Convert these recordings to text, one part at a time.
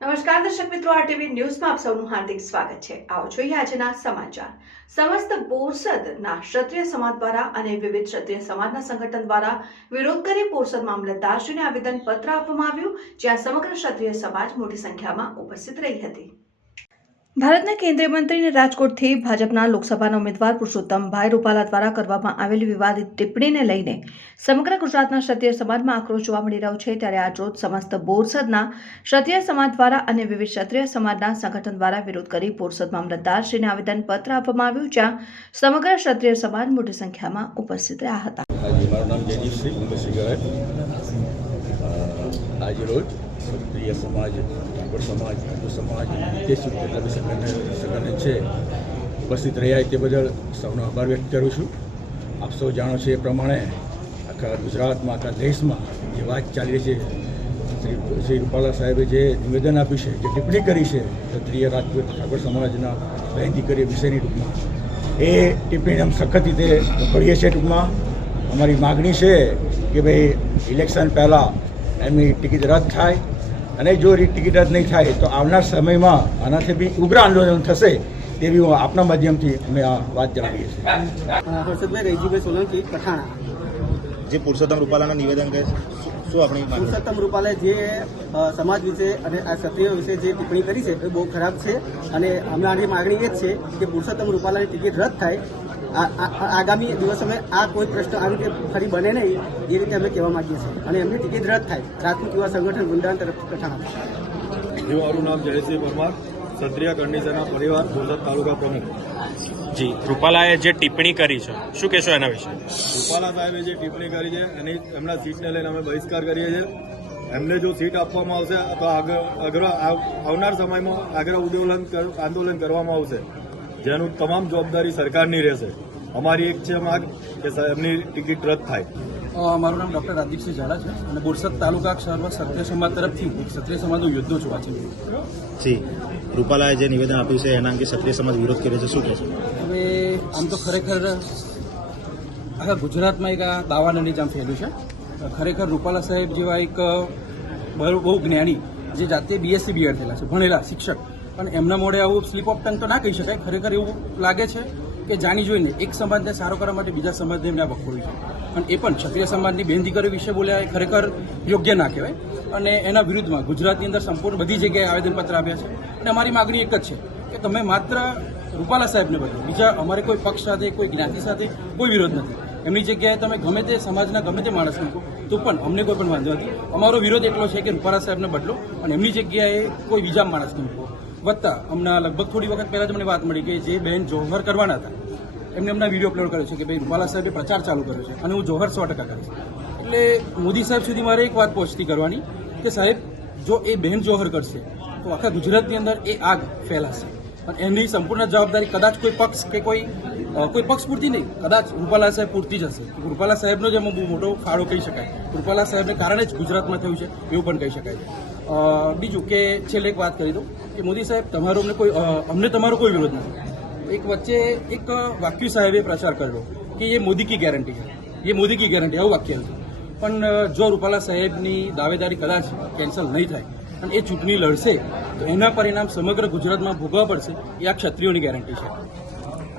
નમસ્કાર દર્શક મિત્રો આરટીવી ન્યૂઝમાં આપ સૌનું હાર્દિક સ્વાગત છે. આવો જોઈએ આજના સમાચાર. સમસ્ત બોરસદના ક્ષત્રિય સમાજ દ્વારા અને વિવિધ ક્ષત્રિય સમાજના સંગઠન દ્વારા વિરોધ કરી બોરસદ મામલતદારશ્રીને આવેદન પત્ર આપવામાં આવ્યું, જ્યાં સમગ્ર ક્ષત્રિય સમાજ મોટી સંખ્યામાં ઉપસ્થિત રહી હતી. ભારતના કેન્દ્રીય મંત્રી અને રાજકોટથી ભાજપના લોકસભાના ઉમેદવાર પુરુષોત્તમભાઈ રૂપાલા દ્વારા કરવામાં આવેલી વિવાદિત ટિપ્પણીને લઈને સમગ્ર ગુજરાતના ક્ષત્રિય સમાજમાં આક્રોશ જોવા મળી રહ્યો છે. ત્યારે આજરોજ સમસ્ત બોરસદના ક્ષત્રિય સમાજ દ્વારા અને વિવિધ ક્ષત્રિય સમાજના સંગઠન દ્વારા વિરોધ કરી બોરસદ મામલતદારશ્રીને આવેદન પત્ર આપવામાં આવ્યું, જ્યાં સમગ્ર ક્ષત્રિય સમાજ મોટી સંખ્યામાં ઉપસ્થિત રહ્યા હતા. આજે રોજ ક્ષત્રિય સમાજ ઠાકોર સમાજ હિન્દુ સમાજ તે સુધી સંગઠન સંગઠન છે ઉપસ્થિત રહ્યા તે બદલ સૌનો આભાર વ્યક્ત કરું છું આપ સૌ જાણો છો એ પ્રમાણે આખા ગુજરાતમાં આખા દેશમાં જે વાત ચાલી રહી છે શ્રી શ્રી રૂપાલા સાહેબે જે નિવેદન આપ્યું છે જે ટિપ્પણી કરી છે ક્ષત્રિય રાજપૂત ઠાકોર સમાજના બહેન દીકરી વિષયની ટૂંકમાં એ ટિપ્પણી અમે સખત રીતે કરીએ છીએ ટૂંકમાં અમારી માગણી છે કે ભાઈ ઇલેક્શન પહેલાં એમની ટિકિટ રદ થાય અને જો એ ટિકિટ રદ નહીં થાય તો આવનાર સમયમાં આનાથી બી ઉગ્ર આંદોલન થશે તેવી હું આપના માધ્યમથી અમે આ વાત જણાવીએ છીએ. હર્ષદભાઈ રૈજીભાઈ સોલંકી પઠાણા. જે પુરુષોત્તમ રૂપાલાનું નિવેદન કે શું આપણી પુરુષોત્તમ રૂપાલે જે સમાજ વિશે અને આ ક્ષત્રિય વિશે જે ટિપ્પણી કરી છે એ બહુ ખરાબ છે. અને અમારી માગણી એ જ છે કે પુરુષોત્તમ રૂપાલાની ટિકિટ રદ થાય આગામી દિવસોમાં આ કોઈ પ્રશ્ન આવી રીતે ફરી બને નહીં એ રીતે અમે કહેવા માંગીએ છીએ. અને એમની ટિકિટ રદ થાય. રાજપૂત યુવા સંગઠન વૃંદાવન તરફથી કઠણ જે મારું નામ જયસિંહ પરમાર ક્ષત્રિય કંડીસરના પરિવાર બોરસદ તાલુકા પ્રમુખ. જી રૂપાલાએ જે ટિપ્પણી કરી છે શું કહેશો એના વિશે? રૂપાલા સાહેબે જે ટિપ્પણી કરી છે એની એમના સીટને લઈને અમે બહિષ્કાર કરીએ છીએ. એમને જો સીટ આપવામાં આવશે તો આગળ આવનાર સમયમાં આગળ આંદોલન આંદોલન કરવામાં આવશે. જેનું તમામ જવાબદારી સરકારની રહેશે. અમારી એક છે માગ કે એમની ટિકિટ રદ થાય. મારું નામ ડૉક્ટર રાજદીપસિંહ ઝાડા છે અને બોરસદ તાલુકા શહેરમાં ક્ષત્રિય સમાજ તરફથી હું ક્ષત્રિય સમાજનો યોદ્ધો છું. આજે જી. રૂપાલાએ જે નિવેદન આપ્યું છે એના અંગે ક્ષત્રિય સમાજ વિરોધ કર્યો છે શું કહેશો હવે આમ તો ખરેખર આખા ગુજરાતમાં એક આ દાવાનંદી જામ ફેલ્યું છે. ખરેખર રૂપાલા સાહેબ જેવા એક બહુ બહુ જ્ઞાની જે જાતે બીએસસી બીએડ થયેલા છે ભણેલા શિક્ષક અને એમના મોડે આવું સ્લીપ ઓફ ટંગ તો ના કહી શકાય. ખરેખર એવું લાગે છે કે જાણી જોઈને એક સમાજને સારો કરવા માટે બીજા સમાજને એમને આ વખોડ્યું છે. અને એ પણ ક્ષત્રિય સમાજની બેન દીકરીઓ વિશે બોલ્યા એ ખરેખર યોગ્ય ના કહેવાય. અને એના વિરુદ્ધમાં ગુજરાતની અંદર સંપૂર્ણ બધી જગ્યાએ આવેદનપત્ર આપ્યા છે. અને અમારી માગણી એક જ છે કે તમે માત્ર રૂપાલા સાહેબને બદલો. બીજા અમારે કોઈ પક્ષ સાથે, કોઈ જ્ઞાતિ સાથે કોઈ વિરોધ નથી. એમની જગ્યાએ તમે ગમે તે સમાજના, ગમે તે માણસ મૂકો, તો પણ અમને કોઈ પણ વાંધો નથી. અમારો વિરોધ એટલો છે કે રૂપાલા સાહેબને બદલો અને એમની જગ્યાએ કોઈ બીજા માણસને મૂકો. વત્તા હમણાં લગભગ થોડી વખત પહેલાં જ મને વાત મળી કે જે બહેન જોહર કરવાના હતા એમને એમના વીડિયો અપલોડ કર્યો છે કે ભાઈ રૂપાલા સાહેબે પ્રચાર ચાલુ કર્યો છે અને હું જોહર સો ટકા કરીશ. એટલે મોદી સાહેબ સુધી મારે એક વાત પહોંચતી કરવાની કે સાહેબ જો એ બહેન જોહર કરશે તો આખા ગુજરાતની અંદર એ આગ ફેલાશે. અને એની સંપૂર્ણ જવાબદારી કદાચ કોઈ પક્ષ કે કોઈ કોઈ પક્ષ પૂરતી નહીં કદાચ રૂપાલા સાહેબ પૂરતી જ હશે. રૂપાલા સાહેબનો જ એમાં બહુ મોટો ફાળો કહી શકાય. રૂપાલા સાહેબને કારણે જ ગુજરાતમાં થયું છે એવું પણ કહી શકાય. અ, બીજું કે છેલ્લે એક વાત કરી દઉં કે મોદી સાહેબ, તમારો અમને કોઈ અમને તમારો કોઈ વિરોધ નથી. એક વચ્ચે એક વાક્ય સાહેબે પ્રચાર કર્યો કે એ મોદી કી ગેરંટી છે. એ મોદી કી ગેરંટી આવું વાક્ય હતું. પણ જો રૂપાલા સાહેબની દાવેદારી કદાચ કેન્સલ નહીં થાય અને એ ચૂંટણી લડશે, તો એના પરિણામ સમગ્ર ગુજરાતમાં ભોગવવા પડશે, એ આ ક્ષત્રિયોની ગેરંટી છે.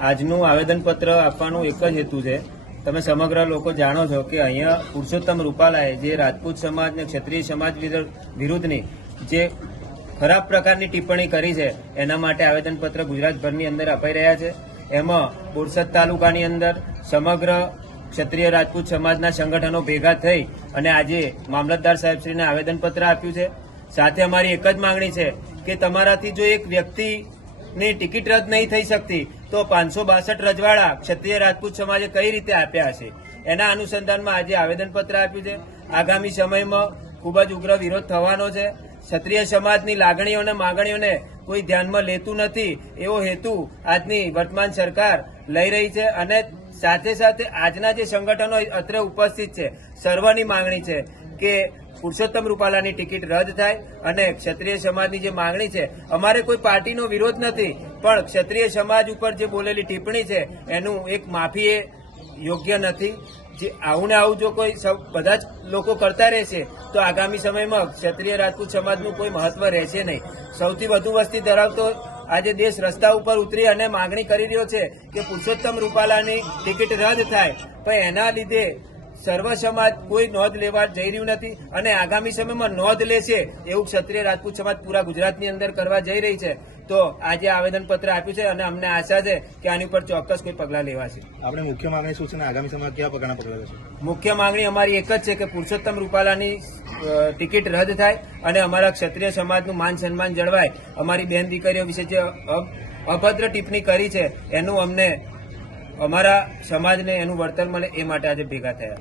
આજનું આવેદનપત્ર આપવાનો એક જ હેતુ છે તમે સમગ્ર લોકો જાણો છો કે અહીંયા પુરુષોત્તમ રૂપાલાએ જે રાજપૂત સમાજ ને ક્ષત્રિય સમાજ વિરુદ્ધની જે ખરાબ પ્રકારની ટિપ્પણી કરી છે, એના માટે આવેદનપત્ર ગુજરાતભરની અંદર અપાઈ રહ્યા છે. એમાં બોરસદ તાલુકાની અંદર સમગ્ર ક્ષત્રિય રાજપૂત સમાજના સંગઠનો ભેગા થઈ અને આજે મામલતદાર સાહેબશ્રીને આવેદનપત્ર આપ્યું છે. સાથે અમારી એક જ માંગણી છે કે તમારાથી જો એક વ્યક્તિની ટિકિટ રદ નહીં થઈ શકતી તો પાંચસો બાસઠ રજવાડા ક્ષત્રિય રાજપૂત સમાજે કઈ રીતે આપ્યા હશે? એના અનુસંધાનમાં આજે આવેદનપત્ર આપ્યું છે. આગામી સમયમાં ખૂબ જ ઉગ્ર વિરોધ થવાનો છે. ક્ષત્રિય સમાજની લાગણીઓ અને માગણીઓને કોઈ ધ્યાનમાં લેતું નથી. એવો હેતુ આજની વર્તમાન સરકાર લઈ રહી છે અને સાથે સાથે આજના જે સંગઠનો અત્રે ઉપસ્થિત છે, સર્વની માંગણી છે કે પુરુષોત્તમ રૂપાલાની ટિકિટ રદ થાય અને ક્ષત્રિય સમાજની જે માંગણી છે, અમારે કોઈ પાર્ટીનો વિરોધ નથી, પણ ક્ષત્રિય સમાજ ઉપર જે બોલેલી ટિપ્પણી છે, એનું એક માફી એ યોગ્ય નથી. જે આવું ને આવું જો કોઈ બધા જ લોકો કરતા રહેશે, તો આગામી સમયમાં ક્ષત્રિય રાજપૂત સમાજનું કોઈ મહત્વ રહેશે નહીં. સૌથી વધુ વસ્તી ધરાવતો આજે દેશ રસ્તા ઉપર ઉતરી અને માંગણી કરી રહ્યો છે કે પુરુષોત્તમ રૂપાલાની ટિકિટ રદ થાય. પણ એના લીધે સર્વ સમાજ કોઈ નોંધ લેવા જઈ રહ્યું નથી અને આગામી સમયમાં નોંધ લેશે એવું ક્ષત્રિય રાજપૂત સમાજ પૂરા ગુજરાતની અંદર કરવા જઈ રહી છે. તો આજે આવેદનપત્ર આપ્યું છે અને અમને આશા છે કે આની ઉપર ચોક્કસ કોઈ પગલાં લેવાશે. આપણે મુખ્ય માંગણી શું છે આગામી સમયમાં કયા પ્રકારના પગલાં લેશે મુખ્ય માંગણી અમારી એક જ છે કે પુરુષોત્તમ રૂપાલાની ટિકિટ રદ થાય અને અમારા ક્ષત્રિય સમાજનું માન સન્માન જળવાય. અમારી બેન દીકરીઓ વિશે જે અભદ્ર ટિપ્પણી કરી છે એનું અમને અમારા સમાજને એનું વળતર મળે એ માટે આજે ભેગા થયા.